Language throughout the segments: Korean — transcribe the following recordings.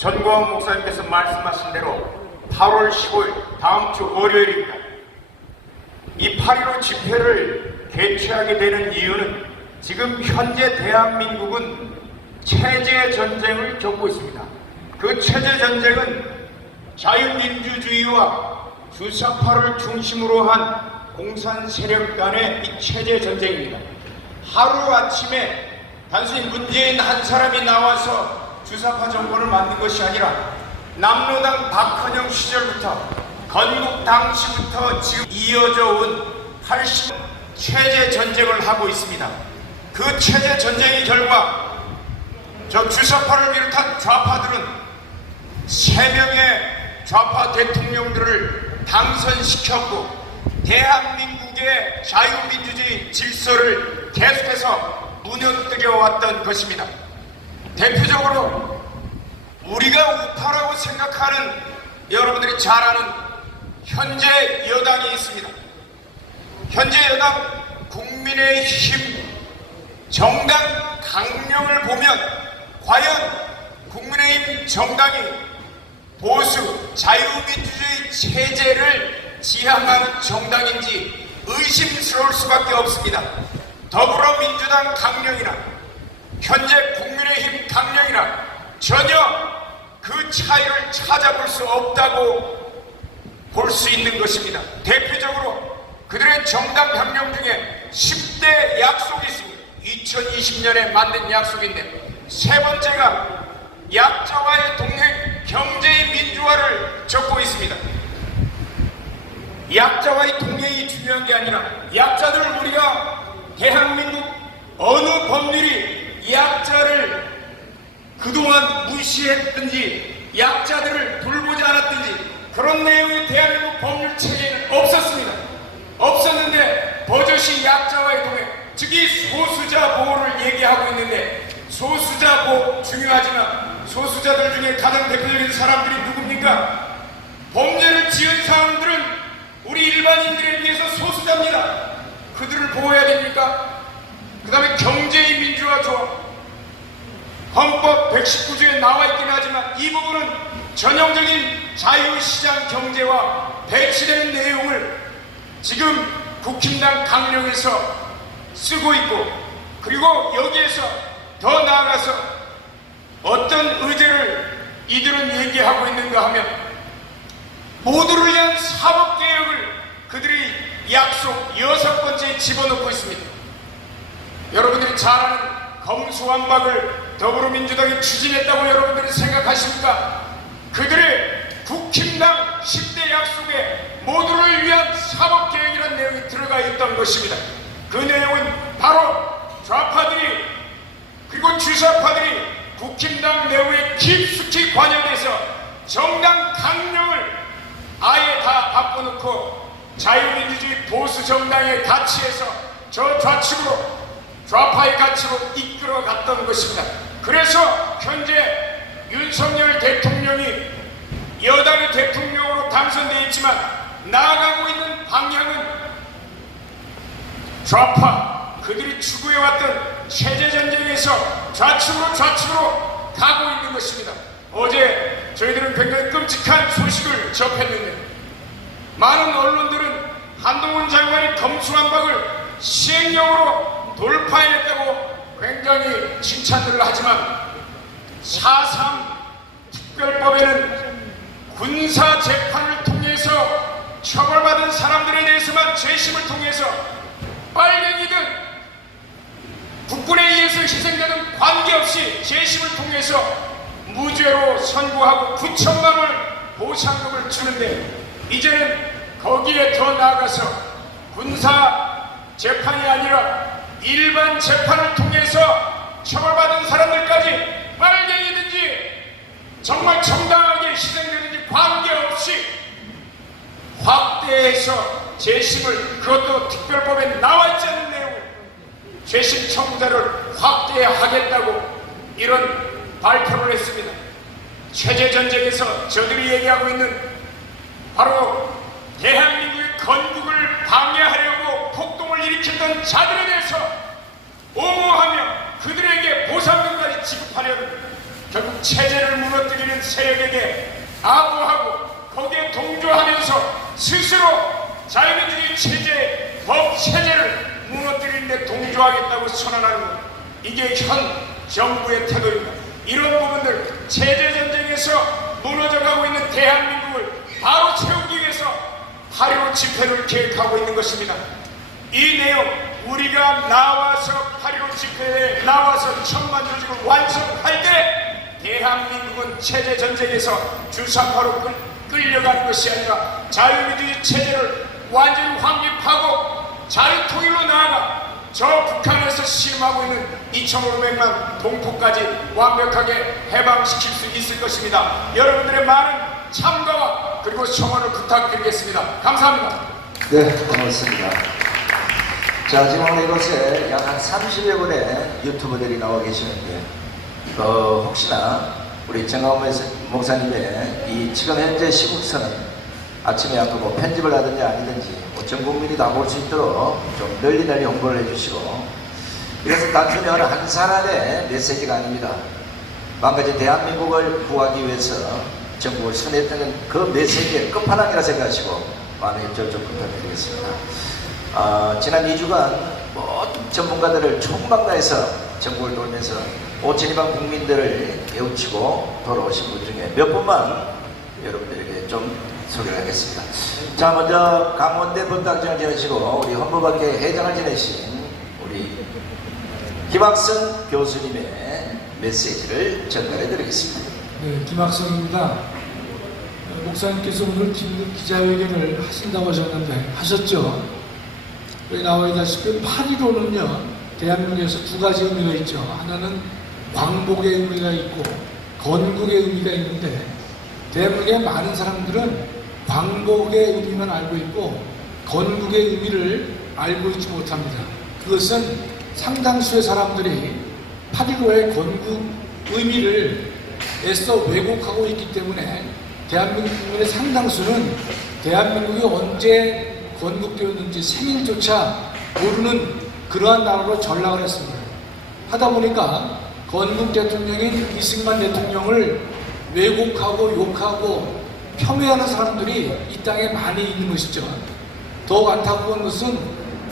전광훈 목사님께서 말씀하신 대로 8월 15일 다음 주 월요일입니다. 이 8.15 집회를 개최하게 되는 이유는 지금 현재 대한민국은 체제 전쟁을 겪고 있습니다. 그 체제 전쟁은 자유민주주의와 주사파를 중심으로 한 공산 세력 간의 이 체제 전쟁입니다. 하루아침에 단순히 문재인 한 사람이 나와서 주사파 정권을 만든 것이 아니라 남로당 박헌영 시절부터 건국 당시부터 지금 이어져 온 80 체제 전쟁을 하고 있습니다. 그 체제 전쟁의 결과 저 주사파를 비롯한 좌파들은 3명의 좌파 대통령들을 당선시켰고 대한민국의 자유민주주의 질서를 계속해서 무너뜨려 왔던 것입니다. 대표적으로 우리가 우파라고 생각하는 여러분들이 잘 아는 현재 여당이 있습니다. 현재 여당 국민의힘 정당 강령을 보면 과연 국민의힘 정당이 보수 자유민주주의 체제를 지향하는 정당인지 의심스러울 수밖에 없습니다. 더불어민주당 강령이나 현재 국민의힘 강령이나 전혀 그 차이를 찾아볼 수 없다고 볼 수 있는 것입니다. 대표적으로 그들의 정당 강령 중에 10대 약속이 있습니다. 2020년에 만든 약속인데 세 번째가 약자와의 동행 경제의 민주화를 적고 있습니다. 약자와의 동행이 중요한 게 아니라 약자들을 우리가 대한민국 어느 법률이 약자를 그동안 무시했든지 약자들을 돌보지 않았든지 그런 내용이 대한민국 법률 체계에는 없었습니다. 없었는데 버젓이 약자와의 동행, 즉이 소수자 보호를 얘기하고 있는데 소수자 보호 중요하지만 소수자들 중에 가장 대표적인 사람들이 누굽니까? 범죄를 지은 사람들은 우리 일반인들에 비해서 소수자입니다. 그들을 보호해야 됩니까? 그 다음에 경제의 민주화 조항 헌법 119조에 나와 있긴 하지만 이 부분은 전형적인 자유시장 경제와 배치되는 내용을 지금 국힘당 강령에서 쓰고 있고 그리고 여기에서 더 나아가서 어떤 의제를 이들은 얘기하고 있는가 하면 모두를 위한 사법개혁을 그들이 약속 6번째에 집어넣고 있습니다. 여러분들이 잘 아는 검수완박을 더불어민주당이 추진했다고 여러분들이 생각하십니까? 그들의 국힘당 10대 약속에 모두를 위한 사법개혁이라는 내용이 들어가 있던 것입니다. 그 내용은 바로 좌파들이 그리고 주사파들이 국힘당 내부에 깊숙이 관여돼서 정당 강령을 아예 다 바꿔놓고 자유민주주의 보수 정당의 가치에서 저 좌측으로 좌파의 가치로 이끌어갔던 것입니다. 그래서 현재 윤석열 대통령이 여당의 대통령으로 당선되어 있지만 나아가고 있는 방향은 좌파 그들이 추구해왔던 체제전쟁에서 좌측으로 가고 있는 것입니다. 어제 저희들은 굉장히 끔찍한 소식을 접했는데 많은 언론들은 한동훈 장관이 검수완박을 시행령으로 돌파해냈다고 굉장히 칭찬들을 하지만 4.3 특별법에는 군사 재판을 통해서 처벌받은 사람들에 대해서만 재심을 통해서 빨갱이든 국군에 의해서 희생되는 관계없이 재심을 통해서 무죄로 선고하고 9천만 원 보상금을 주는데 이제는 거기에 더 나아가서 군사 재판이 아니라 일반 재판을 통해서 처벌받은 사람들까지 빨갱이든지 정말 정당하게 희생되는지 관계없이 확대해서 재심을 그것도 특별법에 나와있지 않은 내용을 재심 청구자를 확대하겠다고 이런 발표를 했습니다. 체제전쟁에서 저들이 얘기하고 있는 바로 대한민국의 건국을 방해하려고 폭동을 일으켰던 자들에 대해서 옹호하며 그들에게 보상금까지 지급하려는 결국 체제를 무너뜨리는 세력에게 아부하고 거기에 동조하면서 스스로 자유민주주의 체제, 법 체제를 무너뜨리는 데 동조하겠다고 선언하는 것, 이게 현 정부의 태도입니다. 이런 부분들, 체제 전쟁에서 무너져가고 있는 대한민국을 바로 세우기 위해서 8.15 집회를 계획하고 있는 것입니다. 이 내용 우리가 나와서 8.15 집회에 나와서 천만 조직을 완성할 때 대한민국은 체제 전쟁에서 주사파로 끌려가는 것이 아니라 자유민주주의 체제를 완전히 확립하고 자유통일로 나아가 저 북한에서 심하고 있는 2,500만 동포까지 완벽하게 해방시킬 수 있을 것입니다. 여러분들의 많은 참가와 그리고 성원을 부탁드리겠습니다. 감사합니다. 네, 고맙습니다. 자, 지금 오늘 이곳에 약 한 30여 분의 유튜버들이 나와 계시는데 혹시나 우리 정광훈 목사님의 이 지금 현재 시국선은 아침에 아까 뭐 편집을 하든지 아니든지 전 국민이 다 볼 수 있도록 좀 널리 홍보를 해주시고, 이것은 단순히 어느 한 사람의 메시지가 아닙니다. 망가진 대한민국을 구하기 위해서 정부를 선했던 그 메시지의 끝판왕이라 생각하시고 많은 협조를 좀 부탁드리겠습니다. 지난 2주간 모든 전문가들을 총망라해서 정부를 돌면서 5,200만 국민들을 깨우치고 돌아오신 분 중에 몇 분만 여러분들에게 좀 소개를 하겠습니다. 자, 먼저 강원대 법학장을 지내시고 우리 헌법학회 회장을 지내신 우리 김학선 교수님의 메시지를 전달해 드리겠습니다. 네, 김학선입니다. 목사님께서 오늘 기자회견을 하신다고 하셨는데 하셨죠? 여기 나와 있다시피 8.15는요 대한민국에서 두 가지 의미가 있죠. 하나는 광복의 의미가 있고 건국의 의미가 있는데, 대한민국의 많은 사람들은 광복의 의미만 알고 있고 건국의 의미를 알고 있지 못합니다. 그것은 상당수의 사람들이 8.15의 건국 의미를 애써 왜곡하고 있기 때문에 대한민국의 상당수는 대한민국이 언제 건국되었는지 생일조차 모르는 그러한 나라로 전락을 했습니다. 하다 보니까 건국 대통령인 이승만 대통령을 왜곡하고 욕하고 폄훼하는 사람들이 이 땅에 많이 있는 것이죠. 더욱 안타까운 것은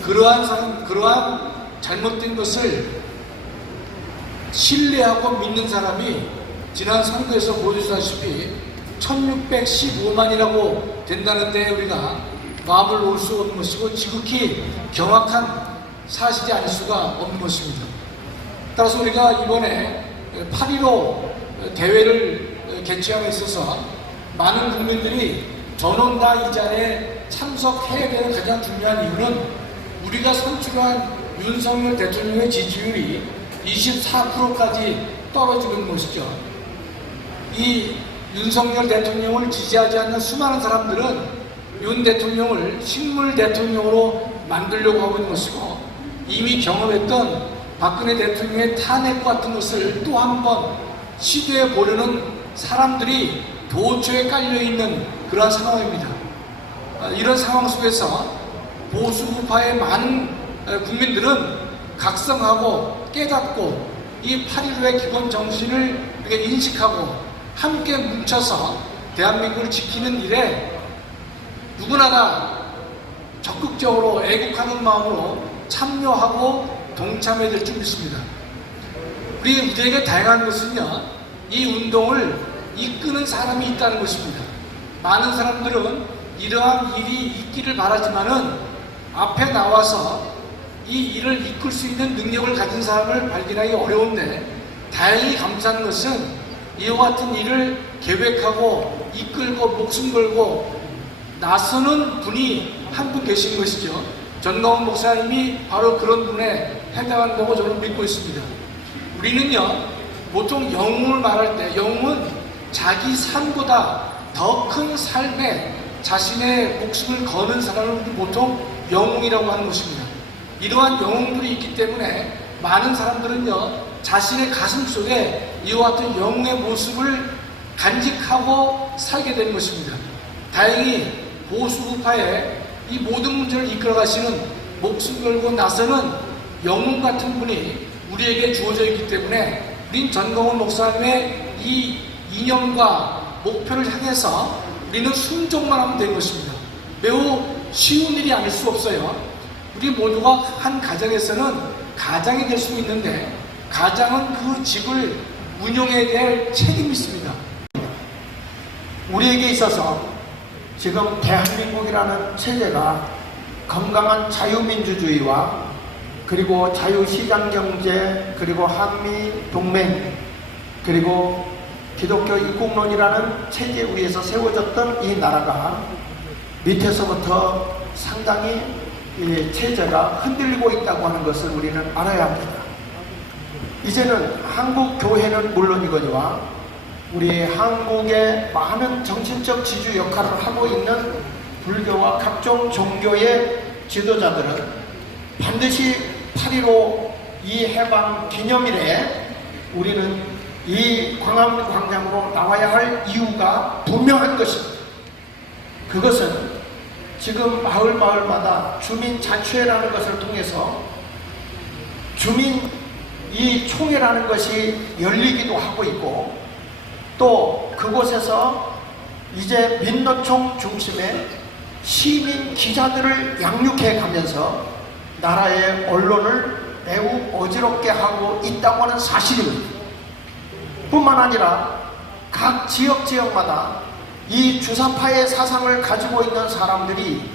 그러한 잘못된 것을 신뢰하고 믿는 사람이 지난 선거에서 보여주다시피 1615만이라고 된다는데 우리가 마음을 놓을 수 없는 것이고 지극히 경악한 사실이 아닐 수가 없는 것입니다. 따라서 우리가 이번에 8.15 대회를 개최함에 있어서 많은 국민들이 전원다 이 자리에 참석해야 되는 가장 중요한 이유는 우리가 선출한 윤석열 대통령의 지지율이 24%까지 떨어지는 것이죠. 이 윤석열 대통령을 지지하지 않는 수많은 사람들은 윤 대통령을 식물 대통령으로 만들려고 하고 있는 것이고, 이미 경험했던 박근혜 대통령의 탄핵 같은 것을 또 한 번 시도해 보려는 사람들이 도처에 깔려있는 그러한 상황입니다. 이런 상황 속에서 보수우파의 많은 국민들은 각성하고 깨닫고 이 8.15의 기본 정신을 인식하고 함께 뭉쳐서 대한민국을 지키는 일에 누구나 다 적극적으로 애국하는 마음으로 참여하고 동참해야 될 줄 믿습니다. 우리에게 다양한 것은요, 이 운동을 이끄는 사람이 있다는 것입니다. 많은 사람들은 이러한 일이 있기를 바라지만은 앞에 나와서 이 일을 이끌 수 있는 능력을 가진 사람을 발견하기 어려운데, 다행히 감사한 것은 이와 같은 일을 계획하고 이끌고 목숨 걸고 나서는 분이 한 분 계신 것이죠. 전광훈 목사님이 바로 그런 분에 해당한다고 저는 믿고 있습니다. 우리는요, 보통 영웅을 말할 때 영웅은 자기 삶보다 더 큰 삶에 자신의 목숨을 거는 사람을 보통 영웅이라고 하는 것입니다. 이러한 영웅들이 있기 때문에 많은 사람들은요, 자신의 가슴 속에 이와 같은 영웅의 모습을 간직하고 살게 되는 것입니다. 다행히 보수우파의 이 모든 문제를 이끌어 가시는 목숨 걸고 나서는 영웅 같은 분이 우리에게 주어져 있기 때문에 우린 전광훈 목사님의 이 이념과 목표를 향해서 우리는 순종만 하면 되는 것입니다. 매우 쉬운 일이 아닐 수 없어요. 우리 모두가 한 가정에서는 가장이 될 수 있는데 가장은 그 집을 운영해야 될 책임이 있습니다. 우리에게 있어서 지금 대한민국이라는 체제가 건강한 자유민주주의와 그리고 자유시장경제 그리고 한미동맹 그리고 기독교 이국론이라는 체제 위에서 세워졌던 이 나라가 밑에서부터 상당히 이 체제가 흔들리고 있다고 하는 것을 우리는 알아야 합니다. 이제는 한국 교회는 물론이거니와 우리 한국의 많은 정신적 지주 역할을 하고 있는 불교와 각종 종교의 지도자들은 반드시 8.15 이 해방 기념일에 우리는 이 광화문광장으로 나와야 할 이유가 분명한 것입니다. 그것은 지금 마을마다 주민자치회라는 것을 통해서 주민 이 총회라는 것이 열리기도 하고 있고 또 그곳에서 이제 민노총 중심의 시민 기자들을 양육해 가면서 나라의 언론을 매우 어지럽게 하고 있다고 하는 사실입니다. 뿐만 아니라 각 지역마다 이 주사파의 사상을 가지고 있는 사람들이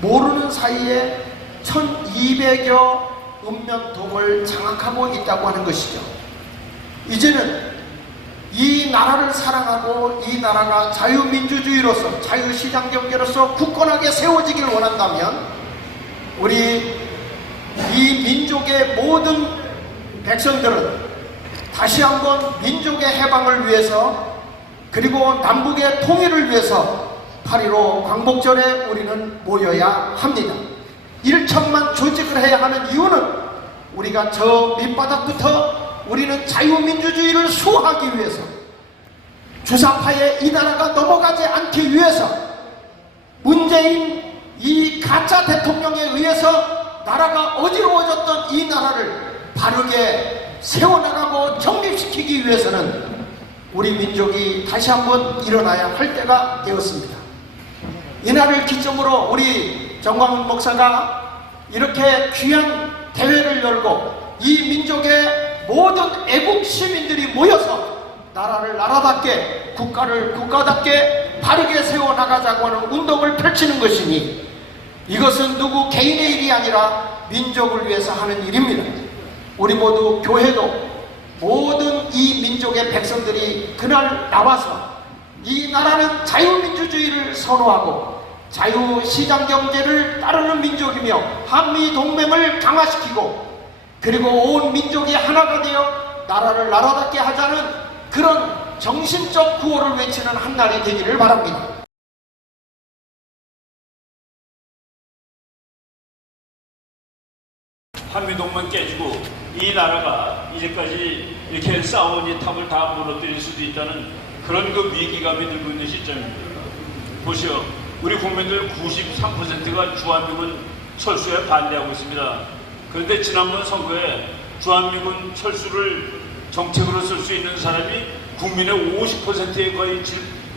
모르는 사이에 1200여 읍면동을 장악하고 있다고 하는 것이죠. 이제는 이 나라를 사랑하고 이 나라가 자유민주주의로서 자유시장경제로서 굳건하게 세워지길 원한다면 우리 이 민족의 모든 백성들은 다시 한번 민족의 해방을 위해서 그리고 남북의 통일을 위해서 8.15 광복절에 우리는 모여야 합니다. 1천만 조직을 해야 하는 이유는 우리가 저 밑바닥부터 우리는 자유민주주의를 수호하기 위해서 주사파의 이 나라가 넘어가지 않기 위해서 문재인 이 가짜 대통령에 의해서 나라가 어지러워졌던 이 나라를 바르게 세워나가고 정립시키기 위해서는 우리 민족이 다시 한번 일어나야 할 때가 되었습니다. 이날을 기점으로 우리 정광훈 목사가 이렇게 귀한 대회를 열고 이 민족의 모든 애국 시민들이 모여서 나라를 나라답게 국가를 국가답게 바르게 세워나가자고 하는 운동을 펼치는 것이니 이것은 누구 개인의 일이 아니라 민족을 위해서 하는 일입니다. 우리 모두 교회도 모든 이 민족의 백성들이 그날 나와서 이 나라는 자유민주주의를 선호하고 자유시장경제를 따르는 민족이며 한미동맹을 강화시키고 그리고 온 민족이 하나가 되어 나라를 나라답게 하자는 그런 정신적 구호를 외치는 한 날이 되기를 바랍니다. 한미동맹 깨지고 이 나라가 이제까지 이렇게 쌓아온 이 탑을 다 무너뜨릴 수도 있다는 그런 그 위기감이 들고 있는 시점입니다. 보시오. 우리 국민들 93%가 주한미군 철수에 반대하고 있습니다. 그런데 지난번 선거에 주한미군 철수를 정책으로 쓸 수 있는 사람이 국민의 50%에 거의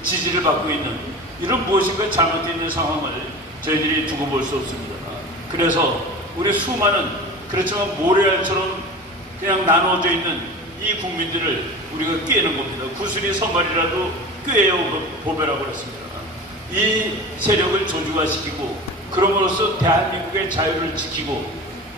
지지를 받고 있는 이런 무엇인가 잘못되어 있는 상황을 저희들이 두고 볼 수 없습니다. 그래서 우리 수많은 그렇지만 모래알처럼 그냥 나누어져 있는 이 국민들을 우리가 꿰는 겁니다. 구슬이 선발이라도 꿰어 보배라고 그랬습니다. 이 세력을 조직화시키고 그럼으로써 대한민국의 자유를 지키고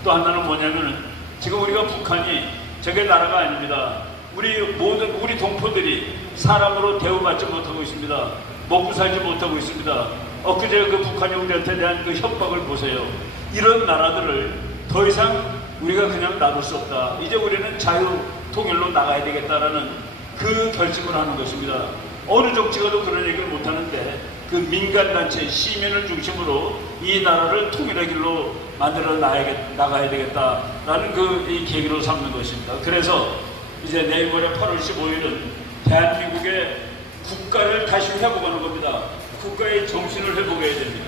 또 하나는 뭐냐면은 지금 우리가 북한이 저게 나라가 아닙니다. 우리 모든 우리 동포들이 사람으로 대우받지 못하고 있습니다. 먹고 살지 못하고 있습니다. 엊그제 그 북한이 우리한테 대한 그 협박을 보세요. 이런 나라들을 더 이상 우리가 그냥 놔둘 수 없다. 이제 우리는 자유 통일로 나가야 되겠다라는 그 결심을 하는 것입니다. 어느 정치가도 그런 얘기를 못하는데 그 민간단체 시민을 중심으로 이 나라를 통일의 길로 만들어 나가야 되겠다라는 그 이 계기로 삼는 것입니다. 그래서 이제 내일 모레 8월 15일은 대한민국의 국가를 다시 회복하는 겁니다. 국가의 정신을 회복해야 됩니다.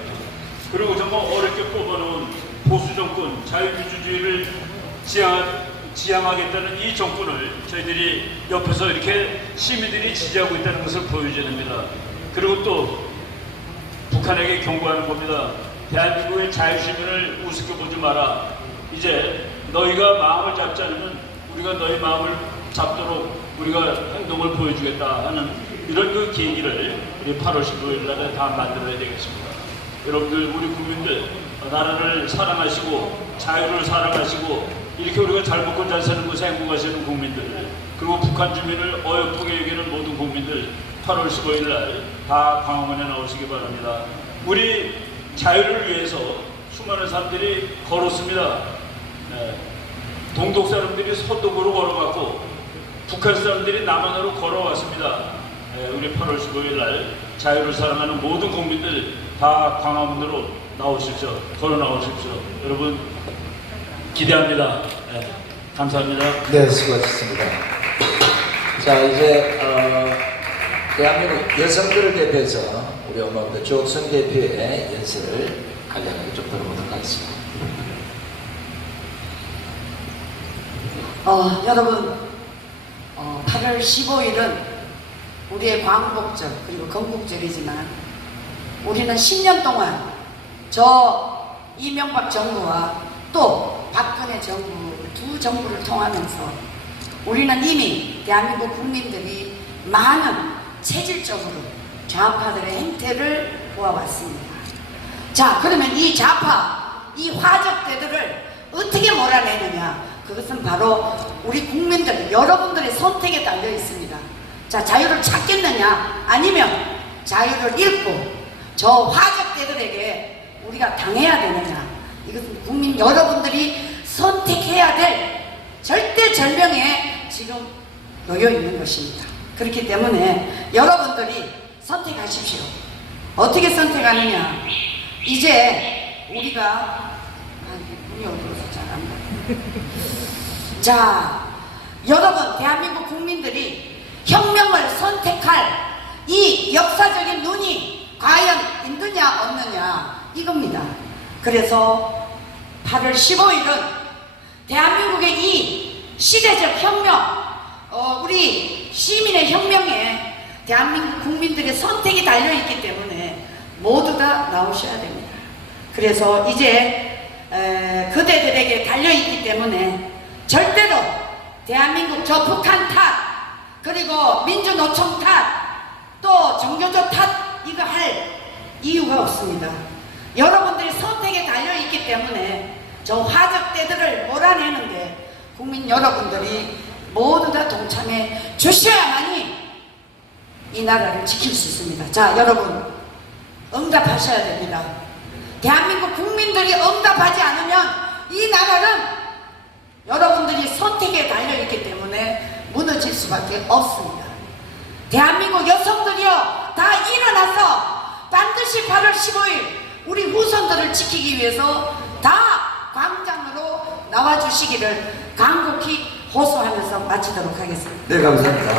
그리고 정말 어렵게 뽑아놓은 보수정권, 자유민주주의를 지향하겠다는 이 정권을 저희들이 옆에서 이렇게 시민들이 지지하고 있다는 것을 보여줘야 됩니다. 그리고 또 북한에게 경고하는 겁니다. 대한민국의 자유시민을 우습게 보지 마라. 이제 너희가 마음을 잡지 않으면 우리가 너희 마음을 잡도록 우리가 행동을 보여주겠다 하는 이런 그 계기를 우리 8월 15일 날에 다 만들어야 되겠습니다. 여러분들, 우리 국민들 나라를 사랑하시고 자유를 사랑하시고 이렇게 우리가 잘 먹고 잘 사는 곳에 행복하시는 국민들, 그리고 북한 주민을 어여쁘게 여기는 모든 국민들 8월 15일 날 다 광화문에 나오시기 바랍니다. 우리 자유를 위해서 수많은 사람들이 걸었습니다. 동독 사람들이 서독으로 걸어갔고 북한 사람들이 남한으로 걸어왔습니다. 우리 8월 15일 날 자유를 사랑하는 모든 국민들 다 광화문으로 나오십시오. 걸어 나오십시오. 여러분 기대합니다. 감사합니다. 네, 수고하셨습니다. 자, 이제 대한민국 여성들을 대표해서 우리 어머니들 조옥순 대표의 연설을 간략하게 좀 들어보도록 하겠습니다. 여러분, 8월 15일은 우리의 광복절 그리고 건국절이지만 우리는 10년 동안 저 이명박 정부와 또 박근혜 정부 두 정부를 통하면서 우리는 이미 대한민국 국민들이 많은 체질적으로 좌파들의 행태를 보아왔습니다. 자, 그러면 이 좌파, 이 화적대들을 어떻게 몰아내느냐? 그것은 바로 우리 국민들, 여러분들의 선택에 달려 있습니다. 자, 자유를 찾겠느냐? 아니면 자유를 잃고 저 화적대들에게 우리가 당해야 되느냐? 이것은 국민 여러분들이 선택해야 될 절대절명에 지금 놓여 있는 것입니다. 그렇기 때문에 여러분들이 선택하십시오. 어떻게 선택하느냐? 이제 우리가 눈이 어두워서 잘 안 보여요. 자, 여러분, 대한민국 국민들이 혁명을 선택할 이 역사적인 눈이 과연 있느냐 없느냐 이겁니다. 그래서 8월 15일은 대한민국의 이 시대적 혁명, 우리 시민의 혁명에 대한민국 국민들의 선택이 달려있기 때문에 모두 다 나오셔야 됩니다. 그래서 이제 그대들에게 달려있기 때문에 절대로 대한민국 저 북한 탓, 그리고 민주노총 탓, 또 정교조 탓 이거 할 이유가 없습니다. 여러분들이 선택에 달려있기 때문에 저 화적대들을 몰아내는데 국민 여러분들이 모두 다 동참해 주셔야만이 이 나라를 지킬 수 있습니다. 자, 여러분 응답하셔야 됩니다. 대한민국 국민들이 응답하지 않으면 이 나라는 여러분들이 선택에 달려있기 때문에 무너질 수밖에 없습니다. 대한민국 여성들이요 다 일어나서 반드시 8월 15일 우리 후손들을 지키기 위해서 다 광장으로 나와주시기를 간곡히 호소하면서 마치도록 하겠습니다. 네, 감사합니다.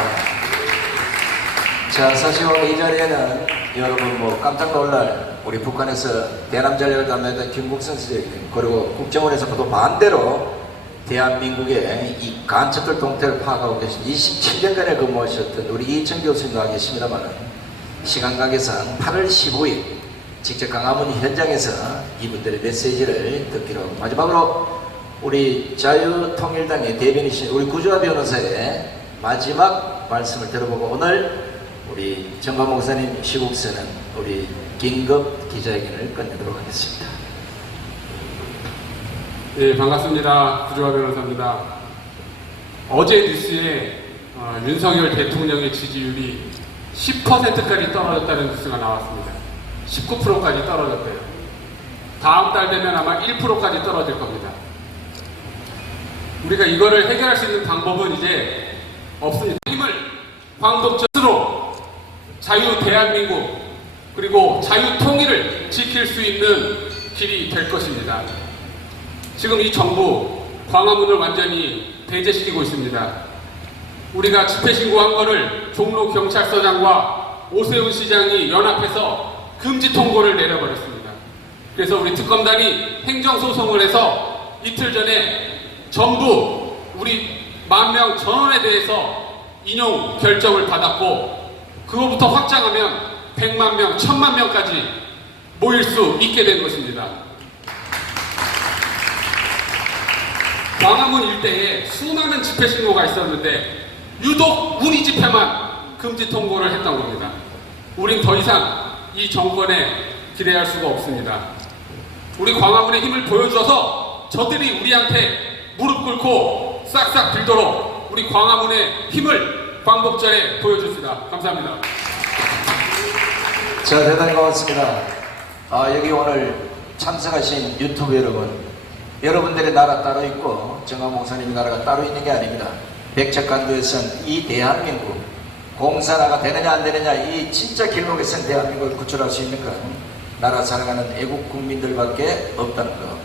자, 사실 오늘 이 자리에는 여러분 뭐 깜짝 놀랄 우리 북한에서 대남전략을 감당했던 김국선 선생님, 그리고 국정원에서 또 반대로 대한민국의 이 간첩들 동태를 파악하고 계신 27년간에 근무하셨던 우리 이천 교수님 나와 계십니다만 시간 관계상 8월 15일 직접 광화문 현장에서 이분들의 메시지를 듣기로 하고, 마지막으로 우리 자유통일당의 대변이신 우리 구주아 변호사의 마지막 말씀을 들어보고 오늘 우리 정광 목사님 시국서는 우리 긴급 기자회견을 끝내도록 하겠습니다. 네, 반갑습니다. 구주아 변호사입니다. 어제 뉴스에 윤석열 대통령의 지지율이 10%까지 떨어졌다는 뉴스가 나왔습니다. 19%까지 떨어졌대요. 다음 달 되면 아마 1%까지 떨어질 겁니다. 우리가 이거를 해결할 수 있는 방법은 이제 없습니다. 힘을 광복절으로 자유 대한민국 그리고 자유 통일을 지킬 수 있는 길이 될 것입니다. 지금 이 정부 광화문을 완전히 배제시키고 있습니다. 우리가 집회 신고한 거를 종로 경찰서장과 오세훈 시장이 연합해서 금지 통고를 내려버렸습니다. 그래서 우리 특검단이 행정소송을 해서 이틀 전에 전부 우리 10,000명 전원에 대해서 인용 결정을 받았고 그거부터 확장하면 100만 명, 1000만 명까지 모일 수 있게 된 것입니다. 광화문 일대에 수많은 집회 신고가 있었는데 유독 우리 집회만 금지 통보를 했던 겁니다. 우린 더 이상 이 정권에 기대할 수가 없습니다. 우리 광화문의 힘을 보여줘서 저들이 우리한테 무릎 꿇고 싹싹 빌도록 우리 광화문의 힘을 광복절에 보여줍시다. 감사합니다. 자, 대단히 고맙습니다. 여기 오늘 참석하신 유튜브 여러분, 여러분들의 나라 따로 있고 정강 목사님의 나라가 따로 있는 게 아닙니다. 백척간도에선 이 대한민국 공산화가 되느냐 안 되느냐 이 진짜 길목에선 대한민국을 구출할 수 있는 건 나라 사랑하는 애국 국민들밖에 없다는 거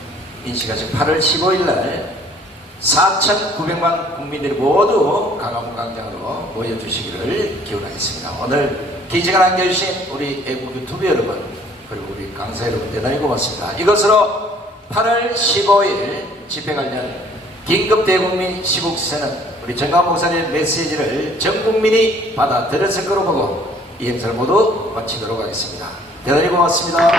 인식하시고 8월 15일 날 4,900만 국민들이 모두 광화문 광장으로 모여주시기를 기원하겠습니다. 오늘 기지가 남겨주신 우리 애국 유튜브 여러분 그리고 우리 강사 여러분 대단히 고맙습니다. 이것으로 8월 15일 집회 관련 긴급 대국민 시국세는 우리 정강 목사님의 메시지를 전 국민이 받아들였을 거로 보고 이 행사를 모두 마치도록 하겠습니다. 대단히 고맙습니다.